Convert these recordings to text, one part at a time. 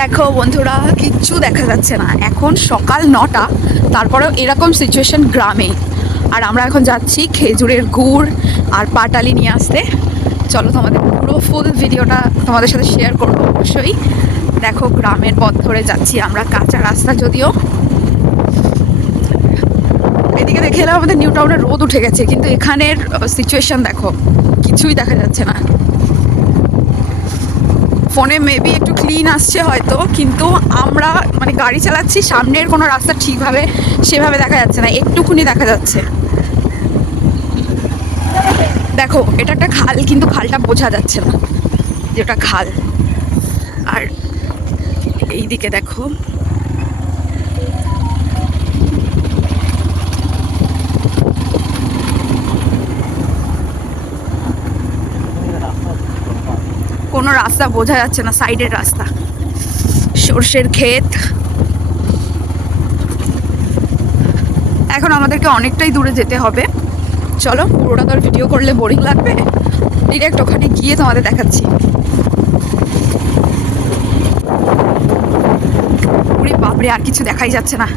দেখো বন্ধুরা, কিচ্ছু দেখা যাচ্ছে না। এখন সকাল 9টা, তারপরেও এরকম সিচুয়েশন গ্রামে। আর আমরা এখন যাচ্ছি খেজুরের গুড় আর পাটালি নিয়ে আসতে। চলো তোমাদের পুরো ফুল ভিডিওটা তোমাদের সাথে শেয়ার করবো অবশ্যই। দেখো গ্রামের পথ ধরে যাচ্ছি আমরা, কাঁচা রাস্তা যদিও। এদিকে দেখে এলাম আমাদের নিউ টাউনের রোদ উঠে গেছে, কিন্তু এখানের সিচুয়েশন দেখো, কিছুই দেখা যাচ্ছে না। ফোনে মেবি একটু ক্লিন আসছে হয়তো, কিন্তু আমরা মানে গাড়ি চালাচ্ছি, সামনের কোনো রাস্তা ঠিকভাবে সেভাবে দেখা যাচ্ছে না, একটুকুনি দেখা যাচ্ছে। দেখো এটা একটা খাল, কিন্তু খালটা বোঝা যাচ্ছে না যে ওটা খাল। আর এইদিকে দেখো, কোনো রাস্তা বোঝা যাচ্ছে না, সাইডের রাস্তা, সর্ষের ক্ষেত। এখন আমাদেরকে অনেকটাই দূরে যেতে হবে। চলো, পুরোটা তো আর ভিডিও করলে বোরিং লাগবে, ডিরেক্ট ওখানে গিয়ে তোমাদের দেখাচ্ছি। ওরে বাপরে, আর কিছু দেখাই যাচ্ছে না,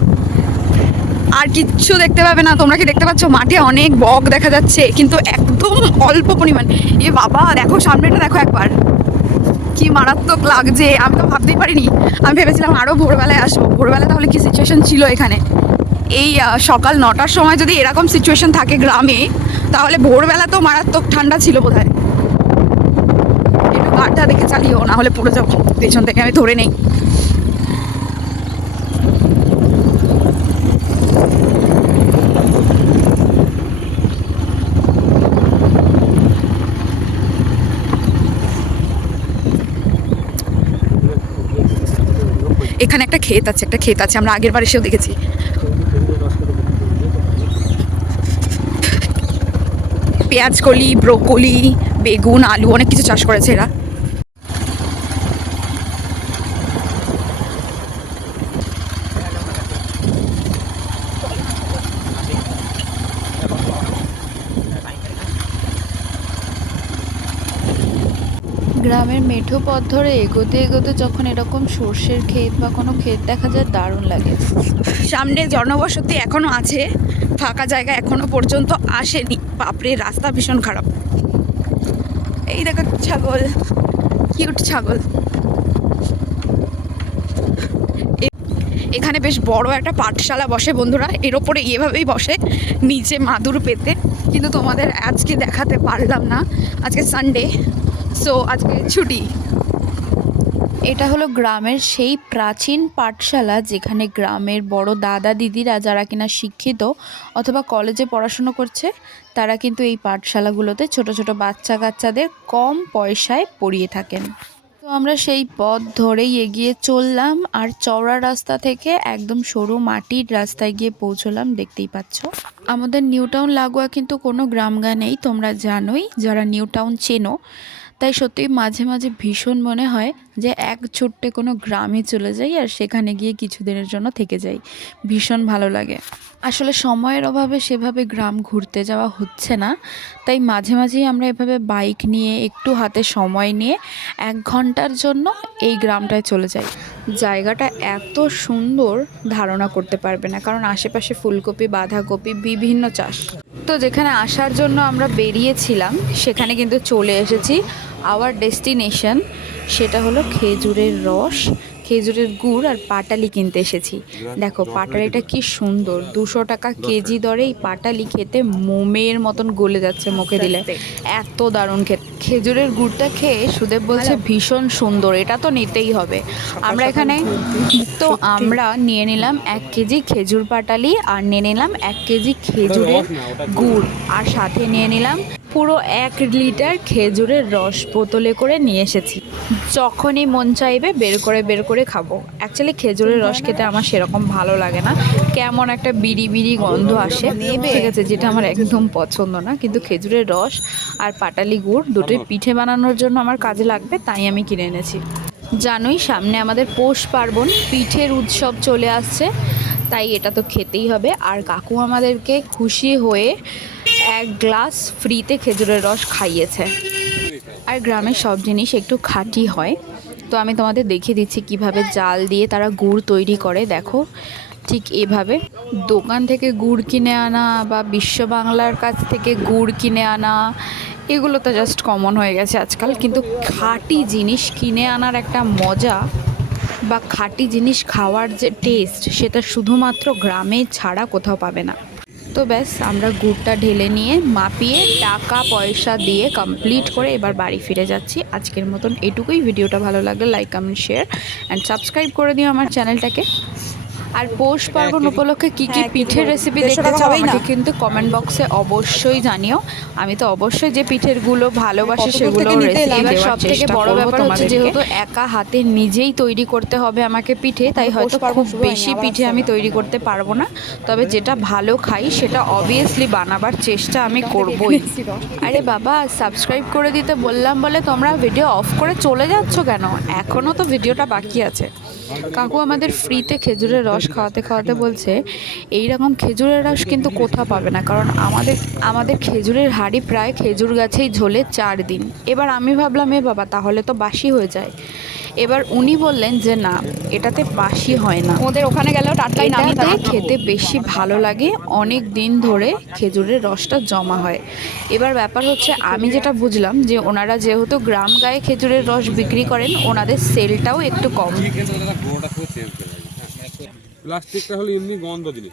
আর কিচ্ছু দেখতে পাবে না। তোমরা কি দেখতে পাচ্ছ মাঠে অনেক বক দেখা যাচ্ছে, কিন্তু একদম অল্প পরিমাণ। এ বাবা, দেখো সামনেটা দেখো একবার, কি মারাত্মক লাগছে। আমি তো ভাবতেই পারিনি, আমি ভেবেছিলাম আরও ভোরবেলায় আসবো। ভোরবেলা তাহলে কি সিচুয়েশন ছিল এখানে? এই সকাল 9টার সময় যদি এরকম সিচুয়েশন থাকে গ্রামে, তাহলে ভোরবেলা তো মারাত্মক ঠান্ডা ছিল বোধহয়। একটু গাড়িটা দেখে চালিও, না হলে পড়ে যাবো পেছন থেকে, আমি ধরে নেই। এখানে একটা ক্ষেত আছে, আমরা আগের বার এসেও দেখেছি। পেঁয়াজ কলি, ব্রোকলি, বেগুন, আলু, অনেক কিছু চাষ করেছে এরা। গ্রামের মেঠো পথ ধরে এগোতে এগোতে যখন এরকম সর্ষের ক্ষেত বা কোনো ক্ষেত দেখা যায়, দারুণ লাগে। সামনে জনবসতি এখনো আছে, ফাঁকা জায়গা এখনো পর্যন্ত আসেনি। বাপরে, রাস্তা ভীষণ খারাপ। এই দেখো ছাগল, কিউট ছাগল। এখানে বেশ বড় একটা পাঠশালা বসে বন্ধুরা, এর ওপরে এভাবেই বসে নিচে মাদুর পেতে, কিন্তু তোমাদের আজকে দেখাতে পারলাম না, আজকে সানডে, সো আজকে ছুটি। এটা হলো গ্রামের সেই প্রাচীন পাঠশালা, যেখানে গ্রামের বড় দাদা দিদিরা যারা কিনা শিক্ষিত অথবা কলেজে পড়াশুনো করছে, তারা কিন্তু এই পাঠশালাগুলোতে ছোট ছোট বাচ্চা কাচ্চাদের কম পয়সায় পড়িয়ে থাকেন। তো আমরা সেই পথ ধরেই এগিয়ে চললাম, আর চওড়া রাস্তা থেকে একদম সরু মাটির রাস্তায় গিয়ে পৌঁছলাম। দেখতেই পাচ্ছ আমাদের নিউ টাউন লাগোয়া কিন্তু কোনো গ্রামগা নেই, তোমরা জানোই যারা নিউ টাউন চেনো। তাই সত্যিই মাঝে মাঝে ভীষণ মনে হয় যে এক ছুট্টে কোনো গ্রামে চলে যাই আর সেখানে গিয়ে কিছুদিনের জন্য থেকে যাই, ভীষণ ভালো লাগে। আসলে সময়ের অভাবে সেভাবে গ্রাম ঘুরতে যাওয়া হচ্ছে না, তাই মাঝে মাঝেই আমরা এভাবে বাইক নিয়ে একটু হাতে সময় নিয়ে 1 ঘন্টার জন্য এই গ্রামটায় চলে যাই। জায়গাটা এত সুন্দর, ধারণা করতে পারবে না, কারণ আশেপাশে ফুলকপি, বাঁধাকপি, বিভিন্ন চাষ। তো যেখানে আসার জন্য আমরা বেরিয়েছিলাম সেখানে কিন্তু চলে এসেছি। আওয়ার ডেস্টিনেশন, সেটা হলো খেজুরের রস, খেজুরের গুড় আর পাটালি কিনতে এসেছি। দেখো পাটালিটা কি সুন্দর, 200 টাকা কেজি দরে এই পাটালি খেতে মোমের মতন গলে যাচ্ছে মুখে দিলে, এত দারুণ খেতে। খেজুরের গুড়টা খেয়ে সুদেব বলছে ভীষণ সুন্দর, এটা তো নিতেই হবে। আমরা নিয়ে নিলাম 1 কেজি খেজুর পাটালি, আর নিয়ে নিলাম 1 কেজি খেজুরের গুড়, আর সাথে নিয়ে নিলাম পুরো 1 লিটার খেজুরের রস বোতলে করে নিয়ে এসেছি। যখনই মন চাইবে বের করে খাবো। অ্যাকচুয়ালি খেজুরের রস খেতে আমার সেরকম ভালো লাগে না, কেমন একটা বিড়ি বিড়ি গন্ধ আসে, ঠিক আছে, যেটা আমার একদম পছন্দ না। কিন্তু খেজুরের রস আর পাটালি গুড় দুটোই পিঠে বানানোর জন্য আমার কাজে লাগবে, তাই আমি কিনে এনেছি। জানোই সামনে আমাদের পৌষ পার্বণ, পিঠের উৎসব চলে আসছে, তাই এটা তো খেতেই হবে। আর কাকু আমাদেরকে খুশি হয়ে 1 গ্লাস ফ্রিতে খেজুরের রস খাইয়েছে। আর গ্রামের সব জিনিস একটু খাঁটি হয়, তো আমি তোমাদের দেখিয়ে দিচ্ছি কিভাবে জাল দিয়ে তারা গুড় তৈরি করে। দেখো ঠিক এভাবে দোকান থেকে গুড় কিনে আনা বা বিশ্ব বাংলার কাছ থেকে গুড় কিনে আনা এগুলো তো জাস্ট কমন হয়ে গেছে আজকাল, কিন্তু খাঁটি জিনিস কিনে আনার একটা মজা বা খাঁটি জিনিস খাওয়ার যে টেস্ট সেটা শুধুমাত্র গ্রামে ছাড়া কোথাও পাবে না। তো ব্যাস আমরা গুড়টা ঢেলে নিয়ে মাপিয়ে টাকা পয়সা দিয়ে কমপ্লিট করে এবার বাড়ি ফিরে যাচ্ছি। আজকের মতন এটুকুই। ভিডিওটা ভালো লাগলে like comment share and subscribe করে দিও আমার চ্যানেলটাকে। আর পৌষ পার্বণ উপলক্ষে কী কী পিঠের রেসিপি দেখতে চাও আমাকে কিন্তু কমেন্ট বক্সে অবশ্যই জানিও। আমি তো অবশ্যই যে পিঠেরগুলো ভালোবাসি সেগুলো রেসিপি দেওয়ার চেষ্টা করব। বড় ব্যাপার হচ্ছে যেহেতু একা হাতে নিজেই তৈরি করতে হবে আমাকে পিঠে, তাই হয়তো খুব বেশি পিঠে আমি তৈরি করতে পারবো না, তবে যেটা ভালো খাই সেটা অবভিয়াসলি বানাবার চেষ্টা আমি করবই। আরে বাবা, সাবস্ক্রাইব করে দিতে বললাম বলে তোমরা ভিডিও অফ করে চলে যাচ্ছ কেন? এখনও তো ভিডিওটা বাকি আছে। কাকু আমাদের ফ্রিতে খেজুরের রস খাওয়াতে খাওয়াতে বলছে এই রকম খেজুরের রস কিন্তু কোথাও পাবে না, কারণ আমাদের খেজুরের হাঁড়ি প্রায় খেজুর গাছেই ঝোলে 4 দিন। এবার আমি ভাবলাম এ বাবা তাহলে তো বাসি হয়ে যায়। এবার উনি বললেন যে না, এটাতে বাসি হয় না, ওদের ওখানে গেলেও টাটকাই নামিয়ে এটাতে দেয়। খেতে বেশি ভালো লাগে, অনেক দিন ধরে খেজুরের রসটা জমা হয়। এবার ব্যাপার হচ্ছে আমি যেটা বুঝলাম যে ওনারা যেহেতু গ্রাম গায়ে খেজুরের রস বিক্রি করেন, ওনাদের সেলটাও একটু কম। প্লাস্টিকটা হলে এমনি গন্ধ দিলে